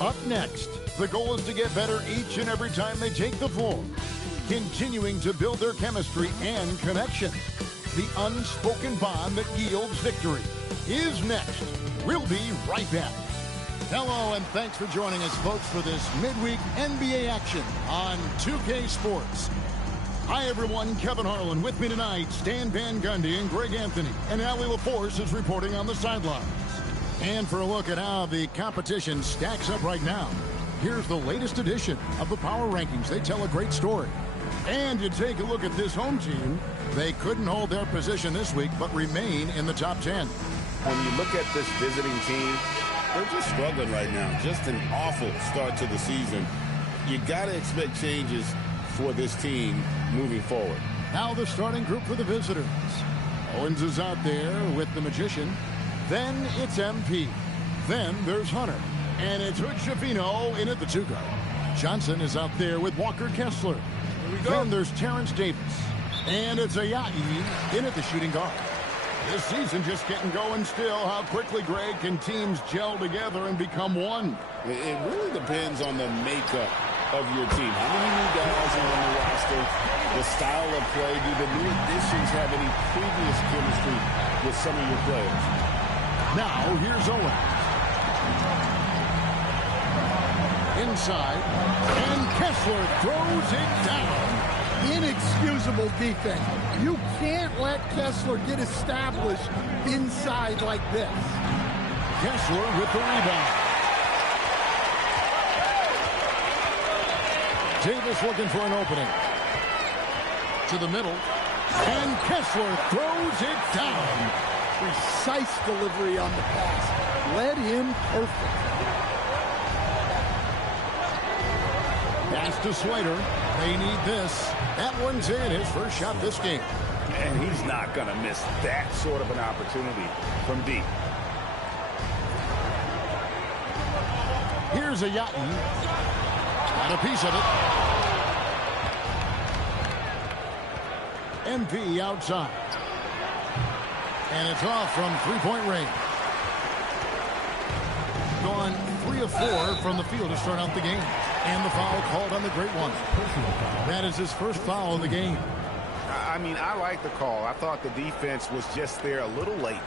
Up next, the goal is to get better each and every time they take the floor, continuing to build their chemistry and connection. The unspoken bond that yields victory is next. We'll be right back. Hello, and thanks for joining us, folks, for this midweek NBA action on 2K Sports. Hi, everyone. Kevin Harlan with me tonight. Stan Van Gundy and Greg Anthony. And Allie LaForce is reporting on the sidelines. And for a look at how the competition stacks up right now, here's the latest edition of the Power Rankings. They tell a great story. And you take a look at this home team. They couldn't hold their position this week, but remain in the top 10. When you look at this visiting team, they're just struggling right now. Just an awful start to the season. You got to expect changes for this team moving forward. Now the starting group for the visitors. Owens is out there with the Magician. Then it's MP. Then there's Hunter. And it's Hood-Schifino in at the 2 guard. Johnson is out there with Walker Kessler. Then there's Terrence Davis. And it's Ayai in at the shooting guard. This season just getting going still. How quickly, Greg, can teams gel together and become one? It really depends on the makeup of your team. How many new guys are on the roster? The style of play. Do the new additions have any previous chemistry with some of your players? Now, here's Owens. Inside. And Kessler throws it down. Inexcusable defense. You can't let Kessler get established inside like this. Kessler with the rebound. Davis looking for an opening. To the middle. And Kessler throws it down. Precise delivery on the pass. Led him perfect. Pass to Slater. They need this. That one's in, his first shot this game. And he's not going to miss that sort of an opportunity from deep. Here's Ayai. Got a piece of it. MP outside. And it's off from three-point range. Gone 3 of 4 from the field to start out the game. And the foul called on the great one. That is his first foul in the game. I mean, I like the call. I thought the defense was just there a little late.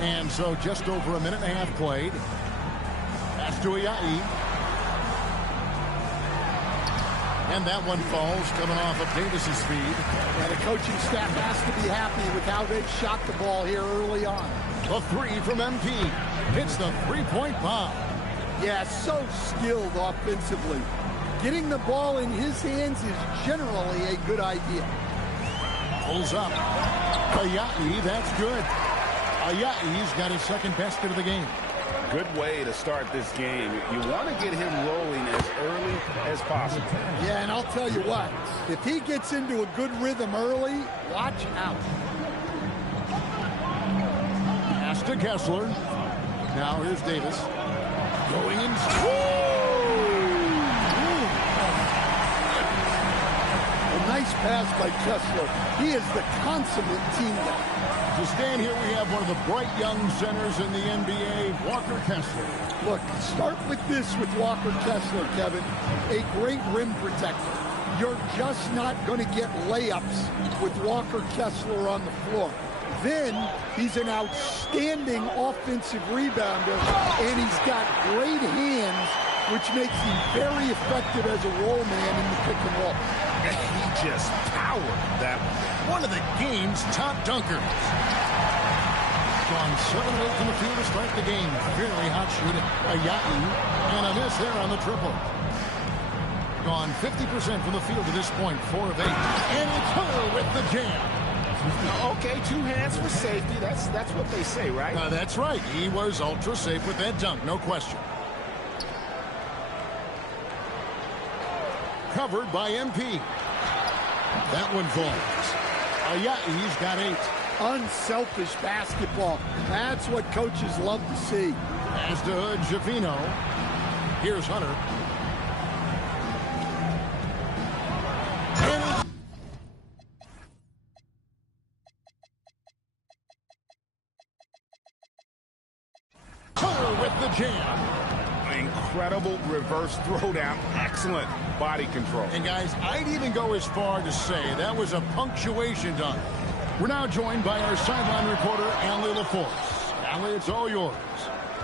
And so just over a minute and a half played. Pass to Ayai. And that one falls, coming off of Davis's feed. And the coaching staff has to be happy with how they've shot the ball here early on. A 3 from MP. Hits the three-point bomb. Yeah, so skilled offensively. Getting the ball in his hands is generally a good idea. Pulls up. Ayai, that's good. Ayai's got his second basket of the game. Good way to start this game. You want to get him rolling as early as possible. Yeah, and I'll tell you what, if he gets into a good rhythm early, watch out. Pass to Kessler. Now here's Davis. Going in. A nice pass by Kessler. He is the consummate team guy. To stand here, we have one of the bright young centers in the NBA, Walker Kessler. Look, start with this with Walker Kessler, Kevin. A great rim protector. You're just not going to get layups with Walker Kessler on the floor. Then he's an outstanding offensive rebounder, and he's got great hands, which makes him very effective as a roll man in the pick and roll. He just powered that one of the game's top dunkers. Gone 7 of 8 from the field to start the game. Very hot shooting. Ayai, and a miss there on the triple. Gone 50% from the field to this point, 4 of 8. And it's Hunter with the jam. Okay, 2 hands for safety. That's what they say, right? That's right. He was ultra safe with that dunk, no question. Covered by MP. That one falls. Ayai's got 8. Unselfish basketball. That's what coaches love to see. Pass to Hood-Schifino. Here's Hunter. jam. Incredible reverse throwdown. Excellent body control. And guys, I'd even go as far to say that was a punctuation dunk. We're now joined by our sideline reporter, Allie LaForce. Allie, it's all yours.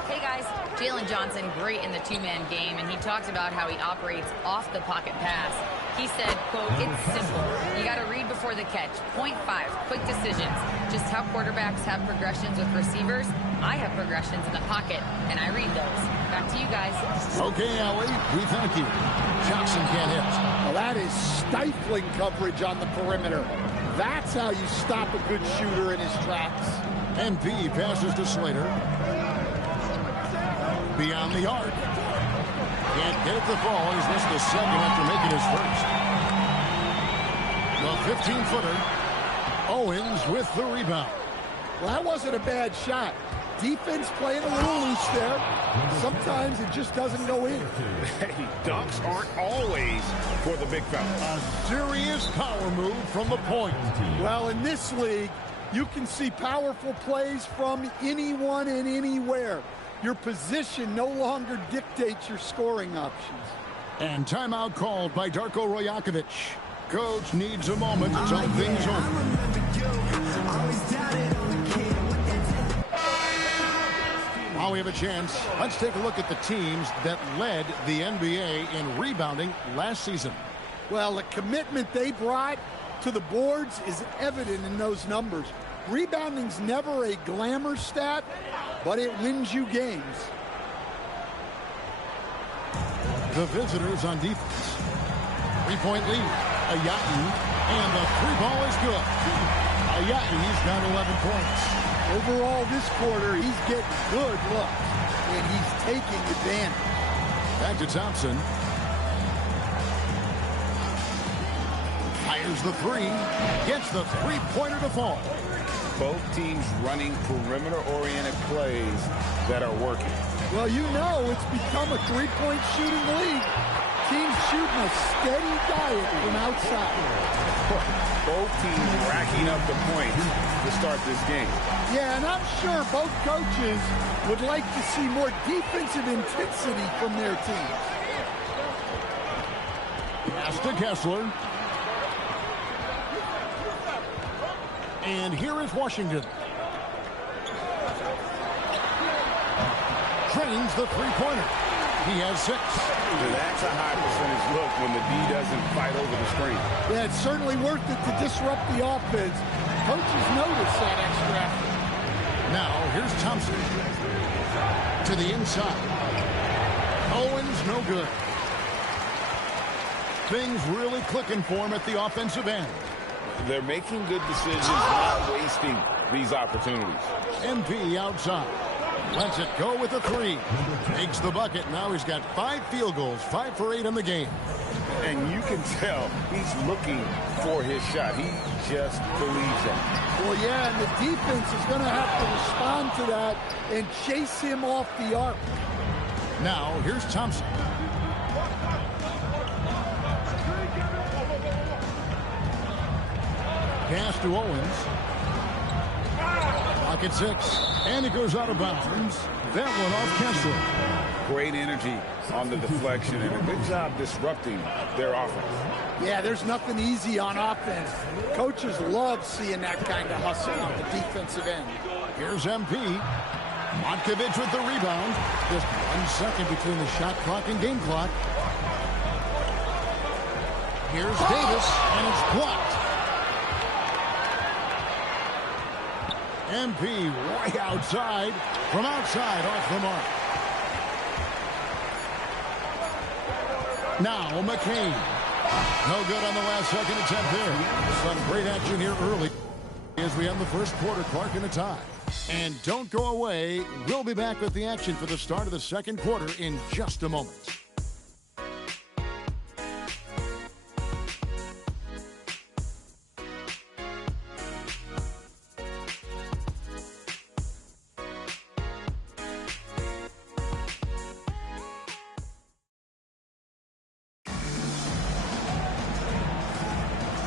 Hey guys, Jalen Johnson, great in the two-man game, and he talks about how he operates off the pocket pass. He said, quote, "It's simple. You got to read before the catch. Point 5, quick decisions. Just how quarterbacks have progressions with receivers, I have progressions in the pocket, and I read those." Back to you guys. Okay, Allie, we thank you. Johnson can't hit. Well, that is stifling coverage on the perimeter. That's how you stop a good shooter in his tracks. MP passes to Slater. Beyond the arc. Can't get it to fall. He's missed the second after making his first. The 15-footer. Owens with the rebound. Well, that wasn't a bad shot. Defense playing a little loose there. Sometimes it just doesn't go in. Hey, dunks aren't always for the big fella. A serious power move from the point. Well, in this league, you can see powerful plays from anyone and anywhere. Your position no longer dictates your scoring options. And timeout called by Darko Rojakovic. Coach needs a moment to talk things over. While we have a chance, let's take a look at the teams that led the NBA in rebounding last season. Well, the commitment they brought to the boards is evident in those numbers. Rebounding's never a glamour stat, but it wins you games. The visitors on defense. 3-point lead. Ayati, and the three ball is good. Ayati's got 11 points. Overall, this quarter, he's getting good looks, and he's taking advantage. Back to Thompson. Fires the three. Gets the three-pointer to fall. Both teams running perimeter-oriented plays that are working. Well, you know it's become a three-point shooting league. Teams shooting a steady diet from outside. Both teams racking up the points to start this game. Yeah, and I'm sure both coaches would like to see more defensive intensity from their teams. Pass to Kessler. And here is Washington. Trains the three-pointer. He has 6. That's a high percentage look when the D doesn't fight over the screen. Yeah, it's certainly worth it to disrupt the offense. Coaches notice that extra effort. Now, here's Thompson. To the inside. Owens, no good. Things really clicking for him at the offensive end. They're making good decisions, not wasting these opportunities. MP outside. Lets it go with a 3. Makes the bucket. Now he's got 5 field goals, 5 for 8 in the game. And you can tell he's looking for his shot. He just believes it. Well, yeah, and the defense is going to have to respond to that and chase him off the arc. Now, here's Thompson. Pass to Owens. Pocket 6. And it goes out of bounds. That one off Kessler. Great energy on the deflection and a good job disrupting their offense. Yeah, there's nothing easy on offense. Coaches love seeing that kind of hustle on the defensive end. Here's MP. Matkovic with the rebound. Just 1 second between the shot clock and game clock. Here's Davis, and it's blocked. MP way outside. From outside, off the mark. Now McCain. No good on the last second attempt there. Some great action here early as we end the first quarter. Clark in a tie. And don't go away. We'll be back with the action for the start of the second quarter in just a moment.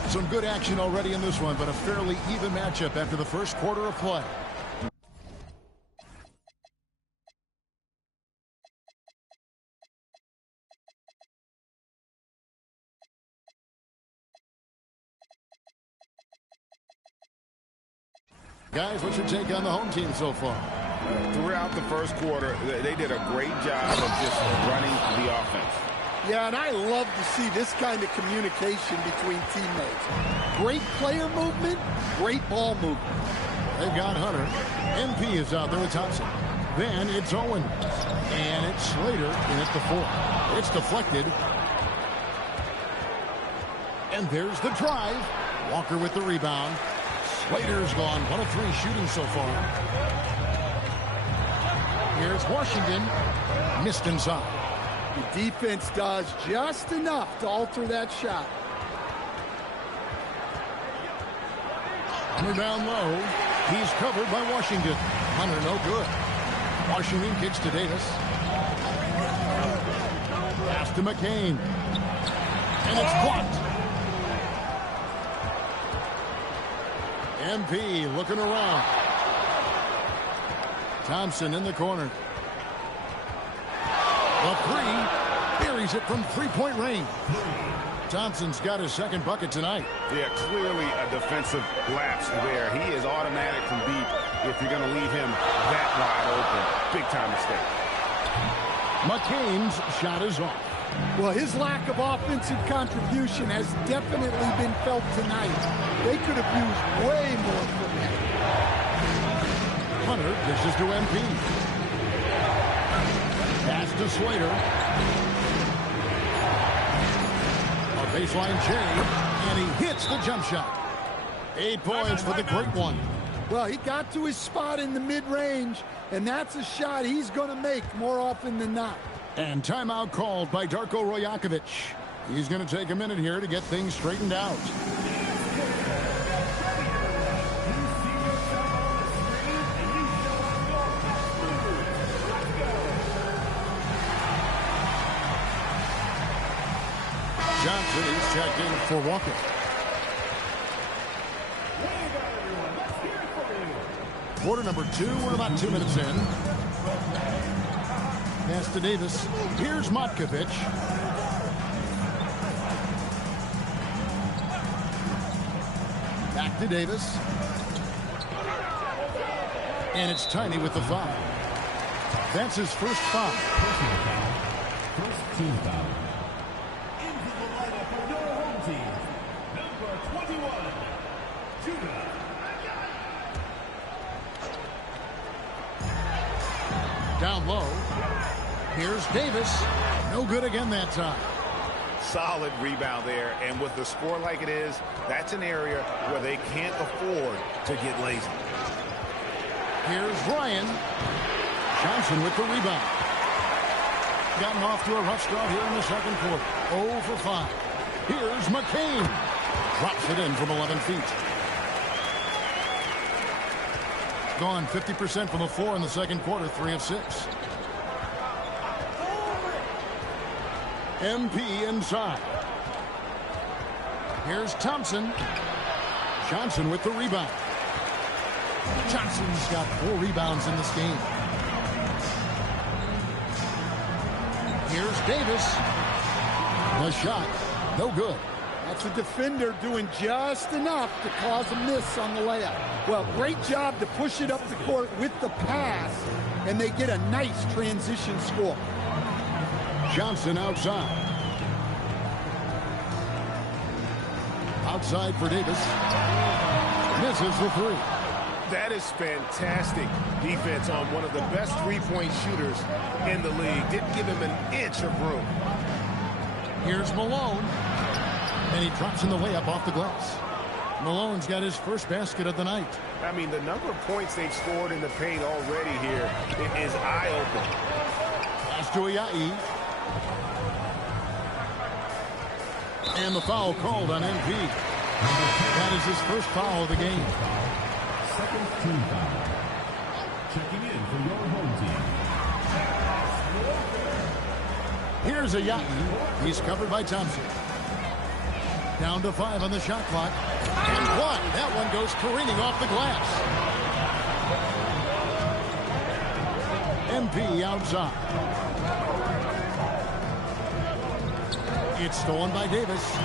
Some good action already in this one, but a fairly even matchup after the first quarter of play. Guys, what's your take on the home team so far? Throughout the first quarter, they did a great job of just running the offense. Yeah, and I love to see this kind of communication between teammates. Great player movement, great ball movement. They've got Hunter. MP is out there with Thompson. Then it's Owen. And it's Slater in at the 4. It's deflected. And there's the drive. Walker with the rebound. Slater's gone 1 of 3 shooting so far. Here's Washington. Missed inside. The defense does just enough to alter that shot. Hunter down low. He's covered by Washington. Hunter no good. Washington kicks to Davis. Pass to McCain. And it's blocked. MP looking around. Thompson in the corner. The 3 buries it from 3-point range. Thompson's got his second bucket tonight. Yeah, clearly a defensive lapse there. He is automatic from deep if you're going to leave him that wide open. Big time mistake. McCain's shot is off. Well, his lack of offensive contribution has definitely been felt tonight. They could have used way more from him. Hunter dishes to MP. Pass to Slater. A baseline change, and he hits the jump shot. 8 points for the great one. Well, he got to his spot in the mid-range, and that's a shot he's going to make more often than not. And timeout called by Darko Rojakovic. He's going to take a minute here to get things straightened out. Johnson is checked in for Walker. Quarter number 2. We're about 2 minutes in. Pass to Davis. Here's Matkovic. Back to Davis. And it's Tiny with the foul. That's his first foul. First team foul. Into the lineup for your home team, number 21, Judah. Down low. Here's Davis. No good again that time. Solid rebound there, and with the score like it is, that's an area where they can't afford to get lazy. Here's Ryan. Johnson with the rebound. Gotten off to a rough start here in the second quarter. 0 for 5. Here's McCain. Drops it in from 11 feet. Gone 50% from the floor in the second quarter, 3 of 6. MP inside. Here's Thompson. Johnson with the rebound. Johnson's got 4 rebounds in this game. Here's Davis. The shot, no good. That's a defender doing just enough to cause a miss on the layup. Well, great job to push it up the court with the pass, and they get a nice transition score. Johnson outside. Outside for Davis. Misses the 3. That is fantastic defense on one of the best three-point shooters in the league. Didn't give him an inch of room. Here's Malone. And he drops in the layup off the glass. Malone's got his first basket of the night. I mean, the number of points they've scored in the paint already here is eye-opening. Pass to Ayayi. And the foul called on MP. That is his first foul of the game. Second team foul. Checking in for your home team. Here's Ayayi. He's covered by Thompson. Down to 5 on the shot clock. And one. That one goes careening off the glass. MP outside. It's stolen by Davis.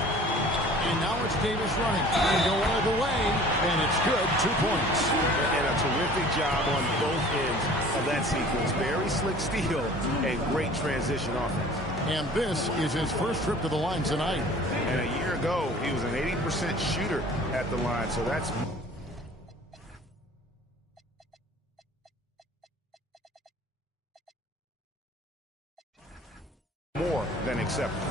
And now it's Davis running. They go all the way, and it's good. 2 points. And a terrific job on both ends of that sequence. Very slick steal and great transition offense. And this is his first trip to the line tonight. And a year ago, he was an 80% shooter at the line, so that's more than acceptable.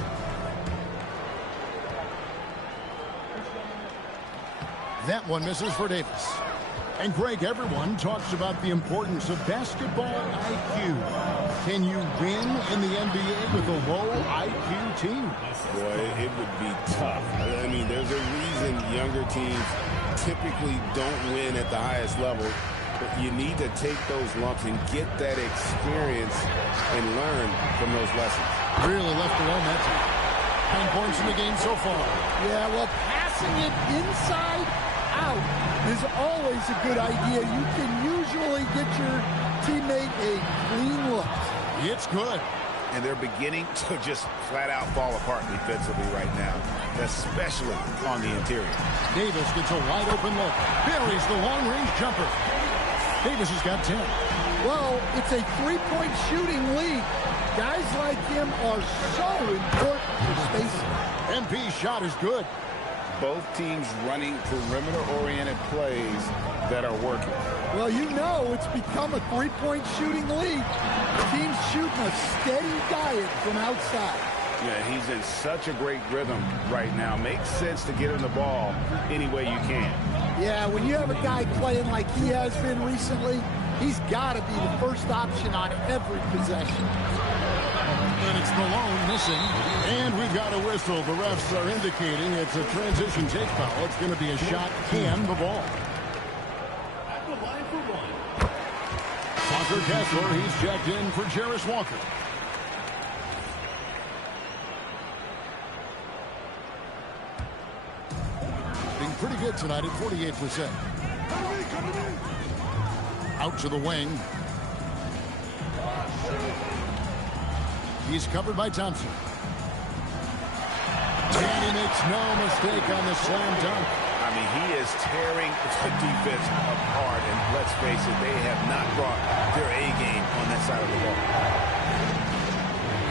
That one misses for Davis. And Greg, everyone talks about the importance of basketball IQ. Can you win in the NBA with a low IQ team? Boy, it would be tough. I mean, there's a reason younger teams typically don't win at the highest level. But you need to take those lumps and get that experience and learn from those lessons. Really left alone that time. 9 points in the game so far. Yeah, well, passing it inside out is always a good idea. You can usually get your teammate a clean look. It's good. And they're beginning to just flat out fall apart defensively right now, especially on the interior. Davis gets a wide open look. Buries the long-range jumper. Davis has got 10. Well, it's a three-point shooting lead. Guys like him are so important for spacing. MP's shot is good. Both teams running perimeter-oriented plays that are working. Well, you know it's become a three-point shooting league. Teams shooting a steady diet from outside. Yeah, he's in such a great rhythm right now. Makes sense to get him the ball any way you can. Yeah, when you have a guy playing like he has been recently, he's got to be the first option on every possession. And it's Malone missing. And we've got a whistle. The refs are indicating it's a transition take foul. It's going to be a shot and the ball. At the line for one. Walker Kessler, he's checked in for Jarris Walker. Being pretty good tonight at 48%. Out to the wing. He's covered by Thompson. And he makes no mistake on the slam dunk. I mean, he is tearing the defense apart. And let's face it, they have not brought their A game on that side of the ball.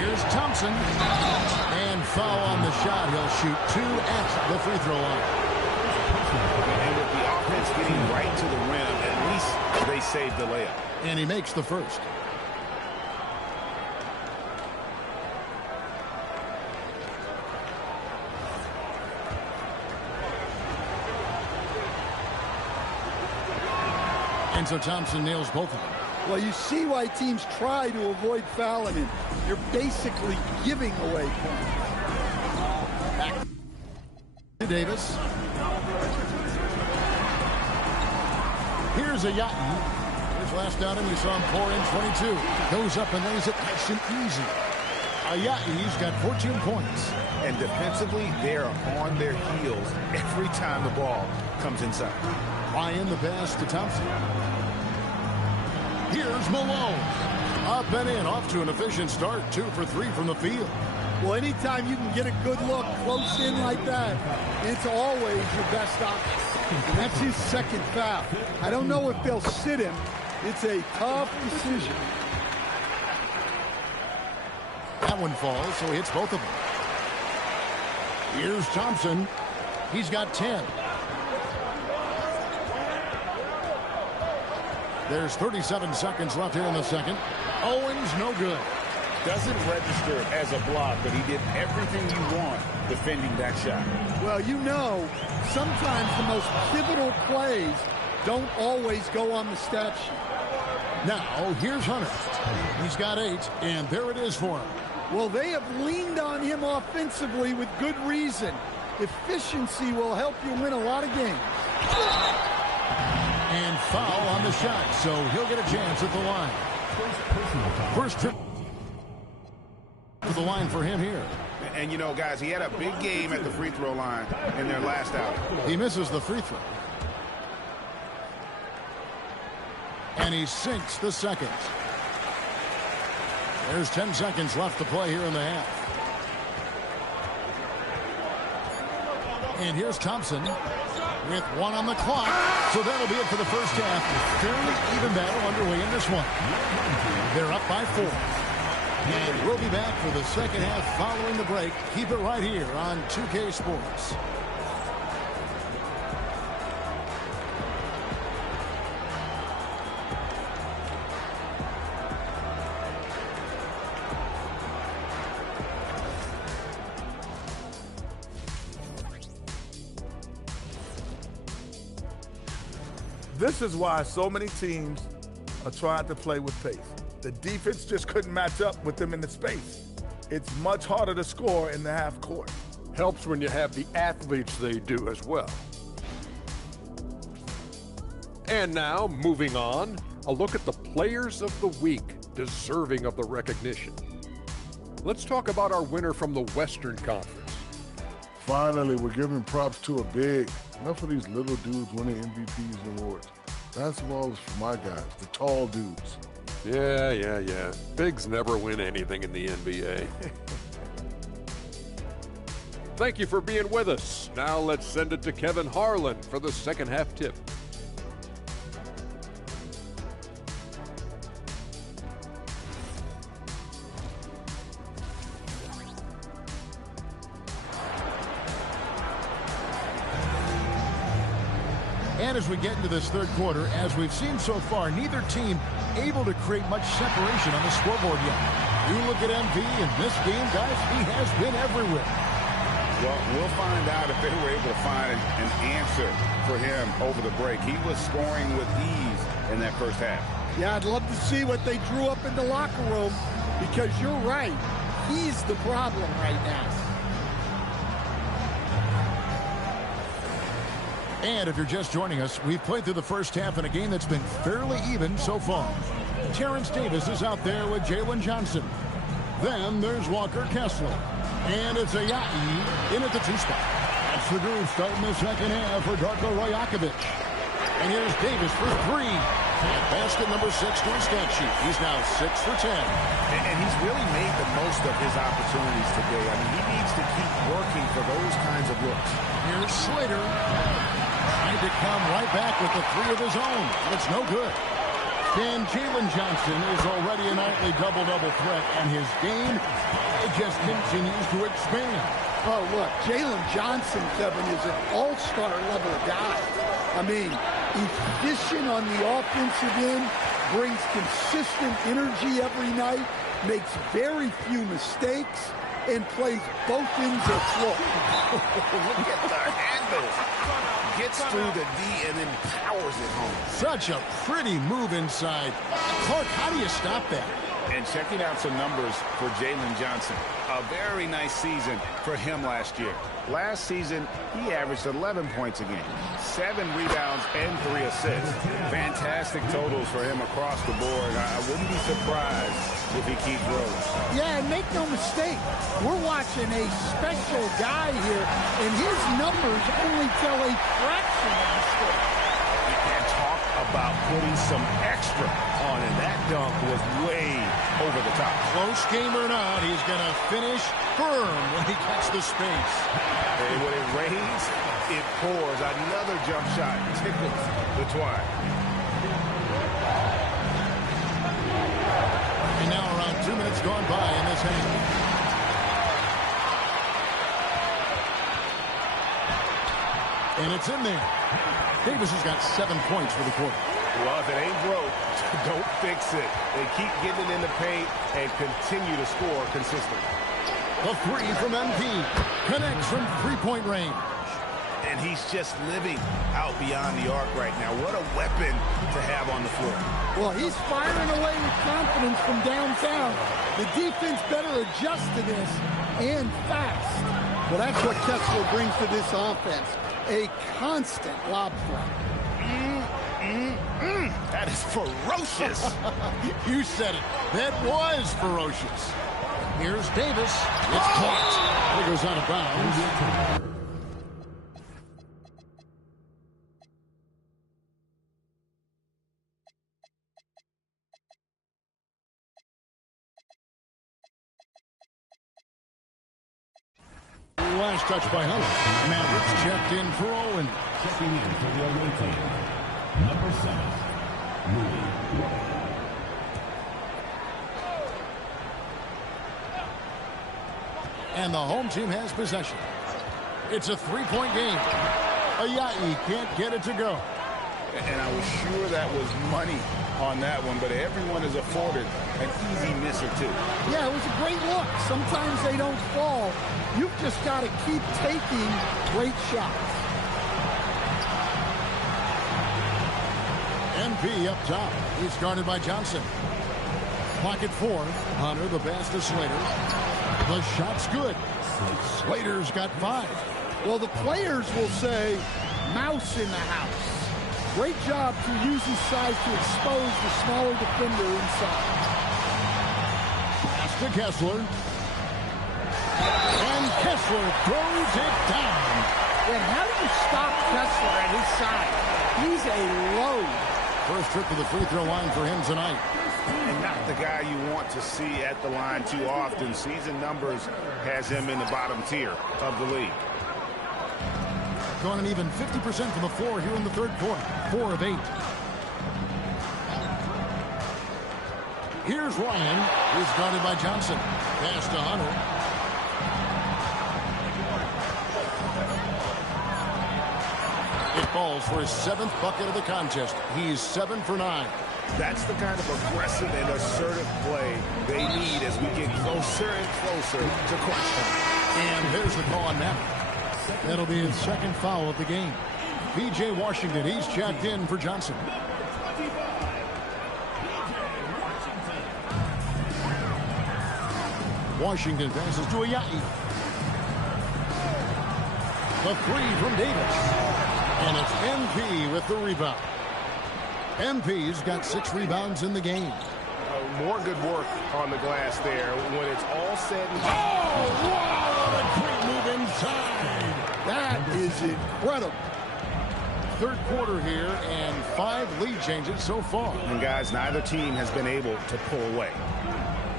Here's Thompson. And foul on the shot. He'll shoot 2 at the free throw line. And with the offense getting right to the rim, at least they saved the layup. And he makes the first. And so Thompson nails both of them. Well, you see why teams try to avoid fouling him. You're basically giving away points. Back to Davis. Here's a Yatten. His last outing, we saw him pour in 22. Goes up and lays it nice and easy. Ayayi's got 14 points. And defensively, they're on their heels every time the ball comes inside. Ryan the pass to Thompson. Here's Malone. Up and in, off to an efficient start. 2 for 3 from the field. Well, anytime you can get a good look close in like that, it's always your best option. And that's his second foul. I don't know if they'll sit him. It's a tough decision. That one falls, so he hits both of them. Here's Thompson. He's got 10. There's 37 seconds left here in the second. Owens, no good. Doesn't register as a block, but he did everything you want defending that shot. Well, you know, sometimes the most pivotal plays don't always go on the stat sheet. Now, here's Hunter. He's got 8, and there it is for him. Well, they have leaned on him offensively with good reason. Efficiency will help you win a lot of games. And foul on the shot, so he'll get a chance at the line. First trip to the line for him here. And, you know, guys, he had a big game at the free throw line in their last outing. He misses the free throw. And he sinks the second. There's 10 seconds left to play here in the half. And here's Thompson with 1 on the clock. So that'll be it for the first half. Fairly even battle underway in this one. They're up by 4. And we'll be back for the second half following the break. Keep it right here on 2K Sports. This is why so many teams are trying to play with pace. The defense just couldn't match up with them in the space. It's much harder to score in the half court. Helps when you have the athletes they do as well. And now, moving on, a look at the players of the week deserving of the recognition. Let's talk about our winner from the Western Conference. Finally, we're giving props to a big. Enough of these little dudes winning MVPs and awards. Basketball is for my guys, the tall dudes. Yeah. Bigs never win anything in the NBA. Thank you for being with us. Now let's send it to Kevin Harlan for the second half tip. And as we get into this third quarter, as we've seen so far, neither team able to create much separation on the scoreboard yet. You look at MV in this game, guys, he has been everywhere. Well, we'll find out if they were able to find an answer for him over the break. He was scoring with ease in that first half. Yeah, I'd love to see what they drew up in the locker room, because you're right. He's the problem right now. And if you're just joining us, we've played through the first half in a game that's been fairly even so far. Terrence Davis is out there with Jalen Johnson. Then there's Walker Kessler. And it's Ayayi in at the 2 spot. That's the groove starting the second half for Darko Rajakovic. And here's Davis for 3. And basket number 6 to his stat sheet. He's now 6 for 10. And he's really made the most of his opportunities today. I mean, he needs to keep working for those kinds of looks. Here's Slater. Trying to come right back with the 3 of his own. It's no good. And Jalen Johnson is already a nightly double-double threat, and his game just continues to expand. Oh, look, Jalen Johnson, Kevin, is an all-star level guy. I mean, efficient on the offensive end, brings consistent energy every night, makes very few mistakes, and plays both ends of the floor. Look at the handles. Gets through the D and then powers it home. Such a pretty move inside. Clark, how do you stop that? And checking out some numbers for Jalen Johnson. A very nice season for him last year. Last season, he averaged 11 points a game, 7 rebounds, and 3 assists. Fantastic totals for him across the board. I wouldn't be surprised if he keeps rolling. Yeah, and make no mistake, we're watching a special guy here, and his numbers only tell a fraction of the story. And talk about putting some extra on it. That dunk was way over the top. Close game or not, he's going to finish firm when he cuts the space. And when it rains, it pours. Another jump shot tickles the twine. And now around 2 minutes gone by in this inning. And it's in there. Davis has got 7 points for the quarter. Well, if it ain't broke, don't fix it. They keep getting it in the paint and continue to score consistently. The 3 from MP connects from 3-point range. And he's just living out beyond the arc right now. What a weapon to have on the floor. Well, he's firing away with confidence from downtown. The defense better adjust to this, and fast. Well, that's what Kessler brings to this offense. A constant lob threat. That is ferocious. You said it. That was ferocious. Here's Davis. It's caught. It goes out of bounds. last touch by Hunter. Mavericks checked in for Owen. Checking in for the away team, number 7, Louis. And the home team has possession. It's a three-point game. Ayayi can't get it to go. And I was sure that was money on that one, but everyone is afforded an easy miss or two. Yeah, it was a great look. Sometimes they don't fall. You've just got to keep taking great shots. MP up top. He's guarded by Johnson. Pocket 4. Hunter, the pass to Slater. The shot's good. Slater's got 5. Well, the players will say, mouse in the house. Great job to use his size to expose the smaller defender inside. Pass to Kessler. And Kessler throws it down. And how do you stop Kessler at his size? He's a load. First trip to the free throw line for him tonight. And not the guy you want to see at the line too often. Season numbers has him in the bottom tier of the league. Going an even 50% from the floor here in the third quarter. 4 of 8. Here's Ryan, who's guarded by Johnson. Pass to Hunter. It falls for his 7th bucket of the contest. He's 7 for 9. That's the kind of aggressive and assertive play they need as we get closer and closer to crunch time. And there's the call on Maverick. That'll be his 2nd foul of the game. P.J. Washington, he's checked in for Johnson. Washington passes to Ayayi. The 3 from Davis. And it's MP with the rebound. MP's got 6 rebounds in the game. More good work on the glass there when it's all said and done. Oh, wow, what a great move inside. That is incredible. Third quarter here and 5 lead changes so far. And guys, neither team has been able to pull away.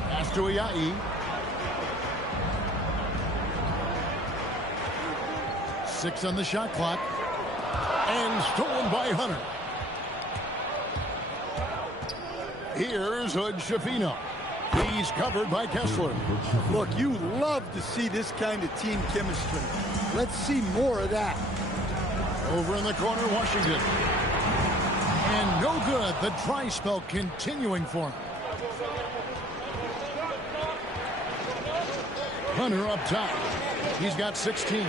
Pass to Ayayi. 6 on the shot clock. And stolen by Hunter. Here's Hood Schifino. He's covered by Kessler. Look, you love to see this kind of team chemistry. Let's see more of that. Over in the corner, Washington. And no good. The dry spell continuing for him. Hunter up top. He's got 16.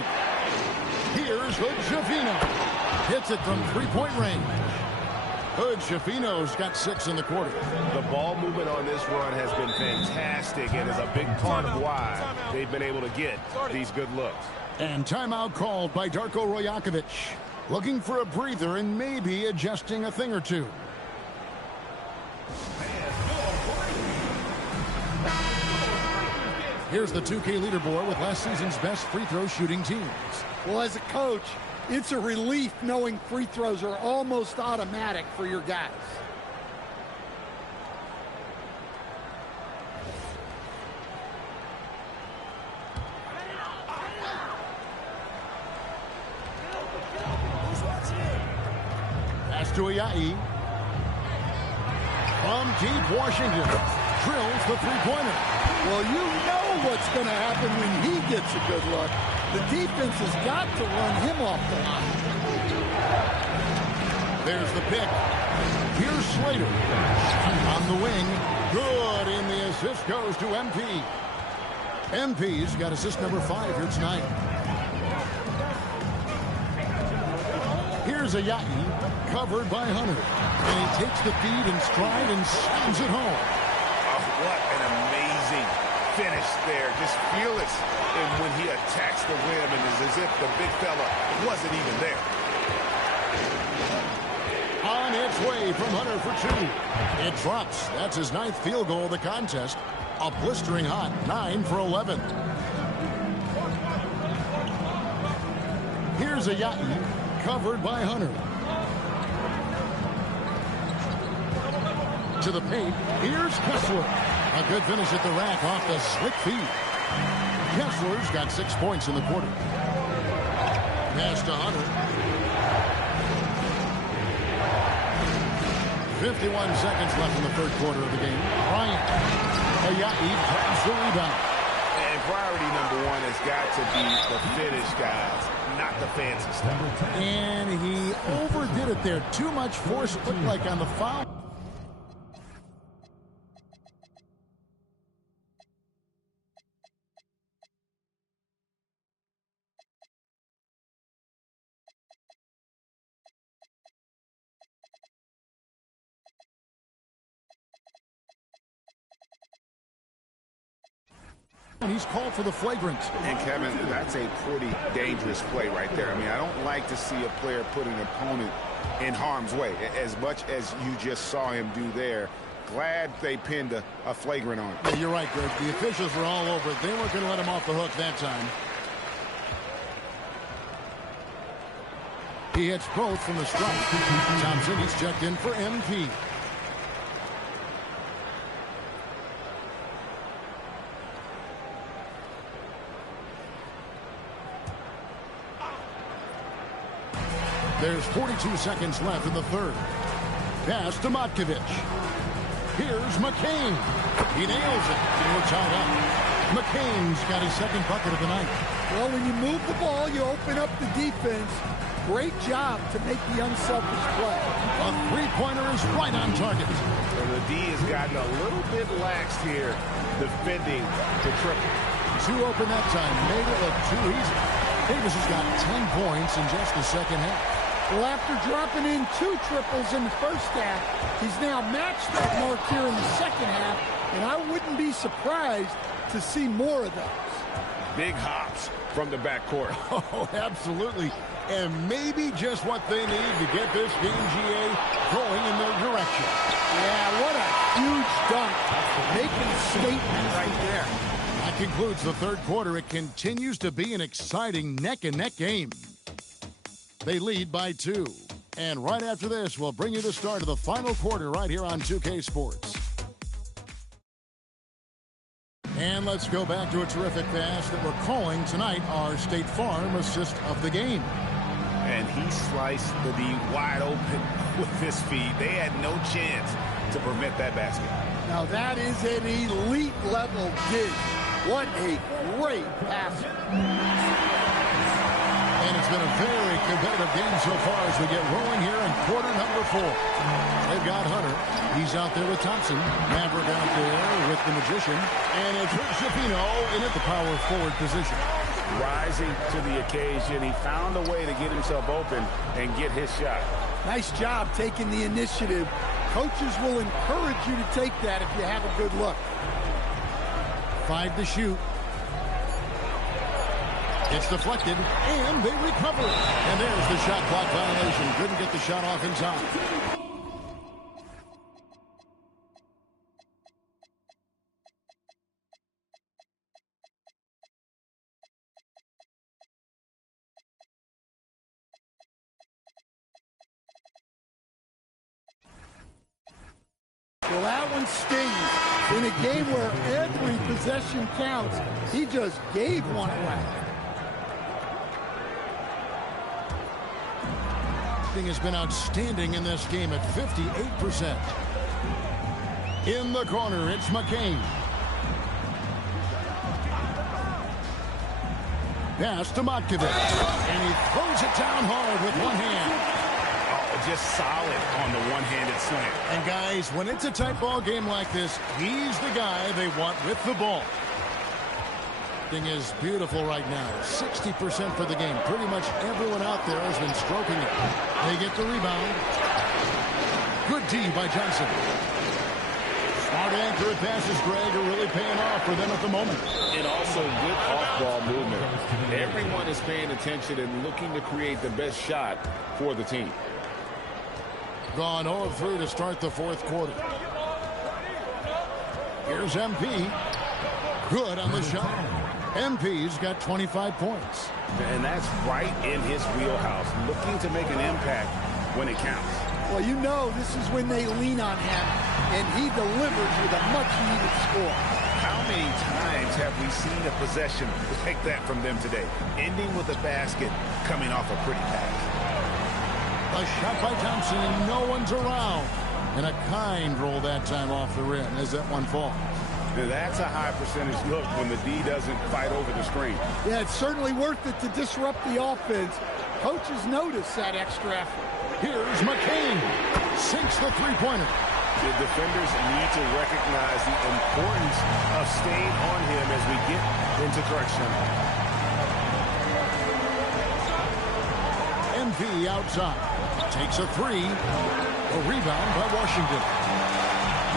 Here's Hood Schifino. Hits it from three-point range. Hood Schifino's got 6 in the quarter. The ball movement on this run has been fantastic and is a big part of why they've been able to get these good looks. And timeout called by Darko Rojakovic. Looking for a breather and maybe adjusting a thing or two. Here's the 2K leaderboard with last season's best free throw shooting teams. Well, as a coach, it's a relief knowing free throws are almost automatic for your guys. Pass to Ayayi. From deep, Washington drills the three-pointer. Well, you know what's going to happen when he gets a good look. The defense has got to run him off the line. There's the pick. Here's Slater. On the wing. Good, and the assist goes to MP. MP's got assist number 5 here tonight. Here's Ayayi, covered by Hunter. And he takes the feed in stride and slams it home. What an amazing finish there. Just fearless. And when he attacks the rim, and it's as if the big fella wasn't even there. On its way from Hunter for 2. It drops. That's his 9th field goal of the contest. A blistering hot 9 for 11. Here's Ayayi, covered by Hunter. To the paint. Here's Kessler. A good finish at the rack off the slick feed. Kessler's got 6 points in the quarter. Pass to Hunter. 51 seconds left in the third quarter of the game. Bryant. He grabs the rebound. And priority number one has got to be the finish, guys, not the fancy stuff. And he overdid it there. Too much force, it looked like, on the foul. And he's called for the flagrant. And Kevin, that's a pretty dangerous play right there. I mean, I don't like to see a player put an opponent in harm's way as much as you just saw him do there. Glad they pinned a flagrant on him. Yeah, you're right, Greg. The officials were all over it. They weren't going to let him off the hook that time. He hits both from the strike. Thompson, he's checked in for MP. There's 42 seconds left in the third. Pass to Matkovic. Here's McCain. He nails it. We're tied up. McCain's got his second bucket of the night. Well, when you move the ball, you open up the defense. Great job to make the unselfish play. A three-pointer is right on target. And the D has gotten a little bit laxed here, defending the triple. Too open that time. Made it look too easy. Davis has got 10 points in just the second half. Well, after dropping in 2 triples in the first half, he's now matched that mark here in the second half, and I wouldn't be surprised to see more of those. Big hops from the backcourt. Oh, absolutely. And maybe just what they need to get this game, GA, going in their direction. Yeah, what a huge dunk. Making a statement right there. That concludes the third quarter. It continues to be an exciting neck-and-neck game. They lead by 2. And right after this, we'll bring you the start of the final quarter right here on 2K Sports. And let's go back to a terrific pass that we're calling tonight our State Farm assist of the game. And he sliced the D wide open with his feet. They had no chance to prevent that basket. Now that is an elite level dig. What a great pass. And it's been a very competitive game so far as we get rolling here in quarter number 4. They've got Hunter. He's out there with Thompson. Maverick out there with the Magician. And it's Rick Schifino in at the power forward position. Rising to the occasion. He found a way to get himself open and get his shot. Nice job taking the initiative. Coaches will encourage you to take that if you have a good look. 5 to shoot. It's deflected, and they recover it. And there's the shot clock violation. Couldn't get the shot off in time. Well, that one stings. In a game where every possession counts, he just gave one away. Has been outstanding in this game at 58%. In the corner, it's McCain. Pass to Matkovic. And he throws it down hard with one hand. Oh, just solid on the one-handed slant. And guys, when it's a tight ball game like this, he's the guy they want with the ball. Is beautiful right now. 60% for the game. Pretty much everyone out there has been stroking it. They get the rebound. Good D by Johnson. Smart accurate passes, Greg, are really paying off for them at the moment. And also good off-ball movement. Everyone is paying attention and looking to create the best shot for the team. Gone 0 of 3 to start the fourth quarter. Here's MP. Good on the shot. MP's got 25 points. And that's right in his wheelhouse, looking to make an impact when it counts. Well, you know this is when they lean on him, and he delivers with a much-needed score. How many times have we seen a possession like that from them today? Ending with a basket, coming off a pretty pass. A shot by Thompson, and no one's around. And a kind roll that time off the rim as that one falls. Now that's a high percentage look when the D doesn't fight over the screen. Yeah, it's certainly worth it to disrupt the offense. Coaches notice that extra effort. Here's McCain. Sinks the three-pointer. The defenders need to recognize the importance of staying on him as we get into crunch time. MP outside. Takes a three. A rebound by Washington.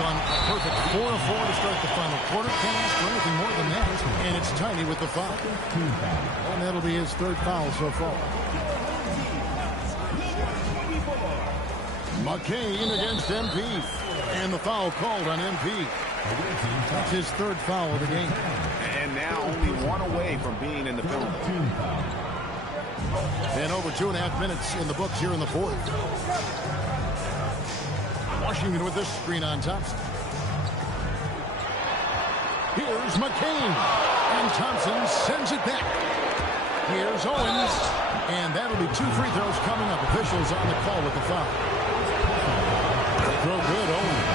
Done a perfect 4-4 to start the final quarter. Can't ask for anything more than that. And it's Tiny with the foul. And that'll be his third foul so far. McCain against MP. And the foul called on MP. That's his third foul of the game. And now only one away from being in the penalty. And over 2.5 minutes in the books here in the fourth. Washington with this screen on Thompson. Here's McCain. And Thompson sends it back. Here's Owens. And that'll be 2 free throws coming up. Officials on the call with the foul. Throw good, Owens.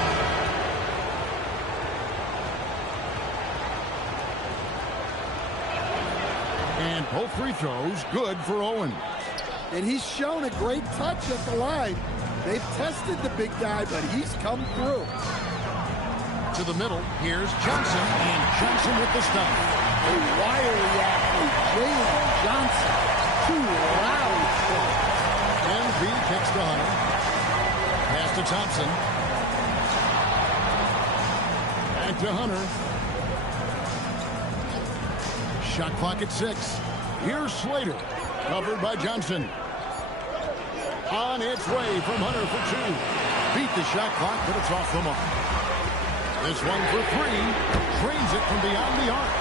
And both free throws good for Owens. And he's shown a great touch at the line. They've tested the big guy, but he's come through. To the middle, here's Johnson, and Johnson with the stop. A wily athlete, Jalen Johnson. 2 loud shots. MV kicks to Hunter. Pass to Thompson. Back to Hunter. Shot clock at 6. Here's Slater. Covered by Johnson. On its way from Hunter for 2. Beat the shot clock, but it's off the mark. This one for 3. Drains it from beyond the arc.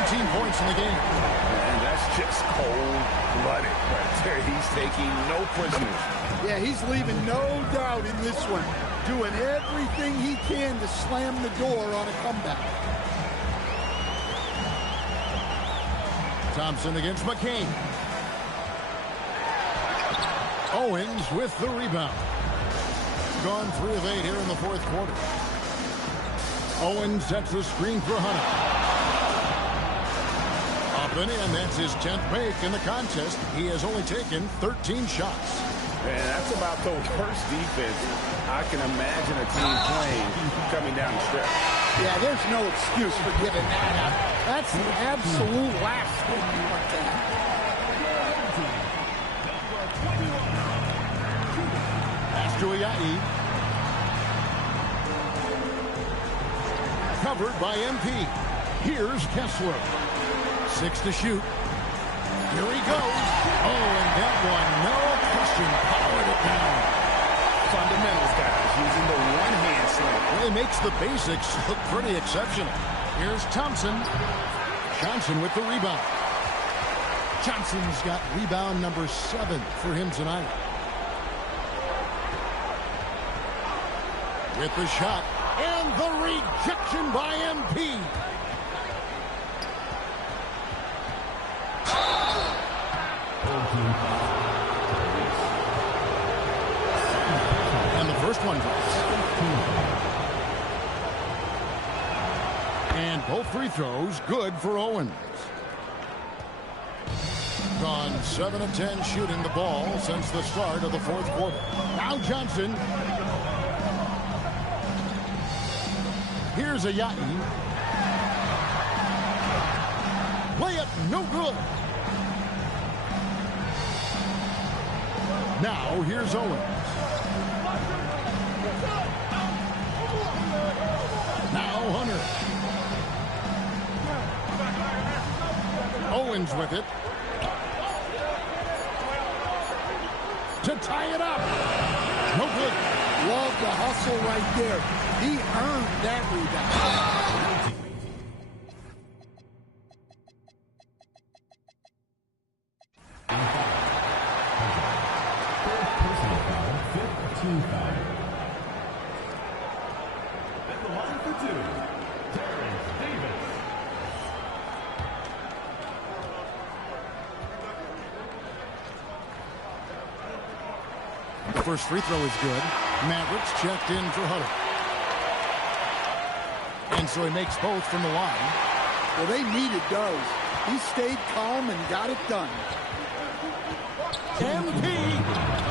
19 points in the game. And that's just cold-blooded right there. He's taking no prisoners. Yeah, he's leaving no doubt in this one. Doing everything he can to slam the door on a comeback. Thompson against McCain. Owens with the rebound. Gone 3 of 8 here in the fourth quarter. Owens sets the screen for Hunter. Up and in, that's his 10th make in the contest. He has only taken 13 shots. And that's about the worst defense I can imagine a team playing coming down the stretch. Yeah, there's no excuse for giving that up. That's the absolute last thing you want to have. Astuiai. Covered by MP. Here's Kessler. 6 to shoot. Here he goes. Oh, and that one, no question, powered it down. Fundamentals, guys, using the one-hand slam. Well, it makes the basics look pretty exceptional. Here's Thompson. Johnson with the rebound. Johnson's got rebound number 7 for him tonight. With the shot. And the rejection by MP. And the first one drops. And both free throws good for Owens. Gone 7 of 10 shooting the ball since the start of the fourth quarter. Now Johnson. Here's a Yachty. Layup, no good. Now here's Owens. Now Hunter. Owens with it. To tie it up. No good. Love the hustle right there. He earned that rebound. personal foul. At the line for two, Terrence Davis. The first free throw is good. Mavericks checked in for Huddle. And so he makes both from the line. Well, they needed those. He stayed calm and got it done. MP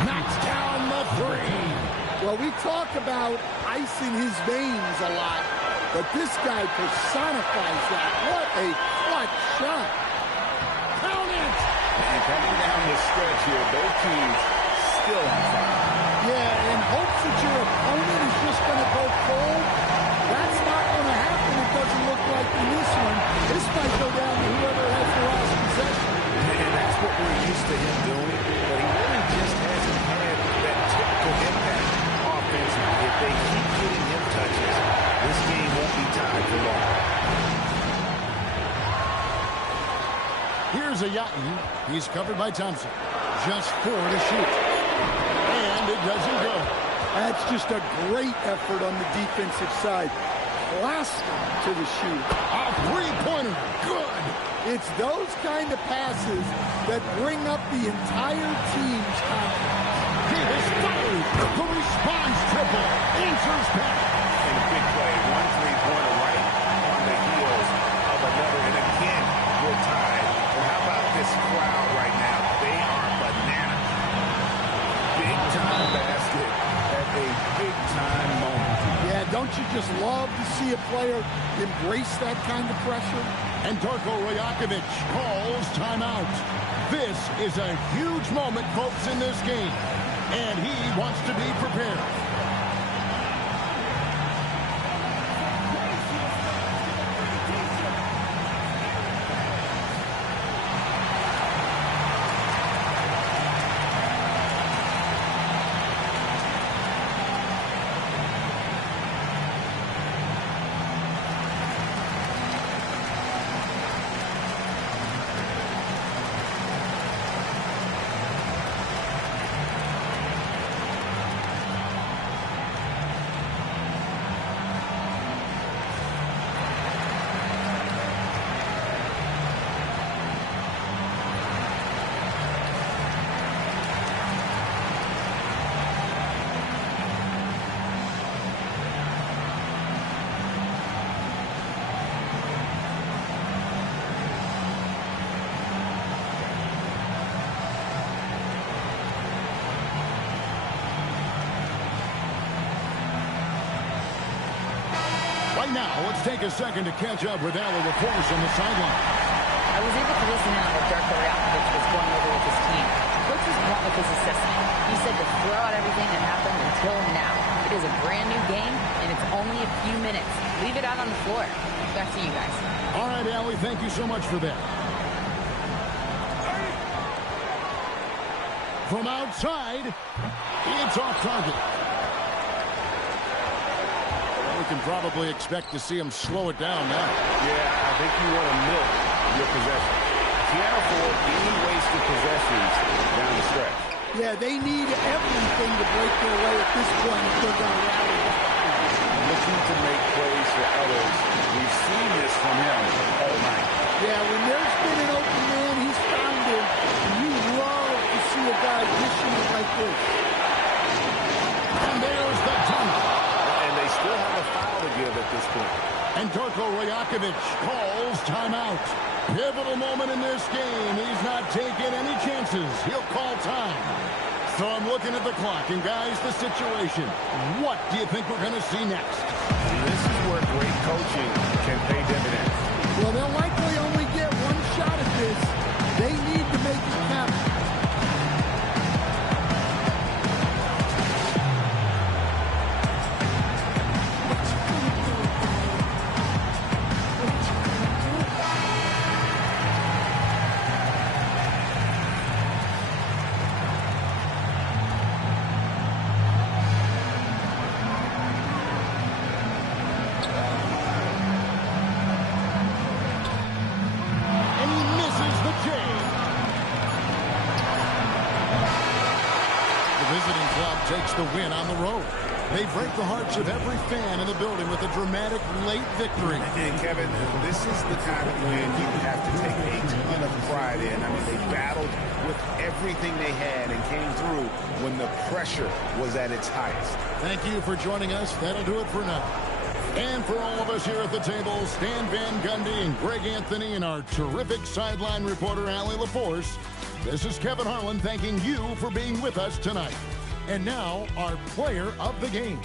knocks down the three. Well, we talk about ice in his veins a lot, but this guy personifies that. What a clutch shot. Count it! And coming down the stretch here, both teams still on fire. Yeah, in hopes that your opponent is just going to go cold. That's not going to happen, it doesn't look like in this one. This might go down to whoever has the last possession. And that's what we're used to him doing, but he really just hasn't had that typical impact offensively. If they keep getting him touches, this game won't be tied for long. Here's a Yatten. He's covered by Thompson. Just 4 to shoot. And it doesn't go. That's just a great effort on the defensive side. Plaster to the shoot. A three-pointer. Good. It's those kind of passes that bring up the entire team's confidence. He is fired. The response triple. Answers back. And a big play. 1 3-pointer right on the heels of another. And again, we're tied. And how about this crowd right now? They are bananas. Big-time basket at a big-time moment. Yeah, don't you just love to see a player embrace that kind of pressure? And Darko Rajakovic calls timeout. This is a huge moment, folks, in this game. And he wants to be prepared. Right now, let's take a second to catch up with our reporters on the sideline. I was able to listen in on what Darko Rajakovic was going over with his team. Coach was blunt with his assessment. He said to throw out everything that happened until now. It is a brand new game, and it's only a few minutes. Leave it out on the floor. Back to you guys. All right, Allie, thank you so much for that. From outside, it's off target. We can probably expect to see him slow it down now. Yeah, I think you want to milk your possession. Can't afford any wasted possessions down the stretch. Yeah, they need everything to break their way at this point if they're going to rally back. Looking to make plays for others. We've seen this from him all night. Yeah, when there's been an open man, he's found it. And you love to see a guy dishing it like this. And there's the dunk. And they still have a foul to give at this point. And Darko Rajakovic calls timeout. Pivotal moment in this game. He's not taking any chances. He'll call time. So I'm looking at the clock, and guys, the situation. What do you think we're going to see next? This is where great coaching can pay dividends. Well, they'll likely only get one shot at this. They need to make it count. gets the win on the road. They break the hearts of every fan in the building with a dramatic late victory. And Kevin, this is the kind of win you have to take a ton of pride in. I mean, they battled with everything they had and came through when the pressure was at its highest. Thank you for joining us. That'll do it for now. And for all of us here at the table, Stan Van Gundy and Greg Anthony and our terrific sideline reporter, Allie LaForce, this is Kevin Harlan thanking you for being with us tonight. And now, our player of the game.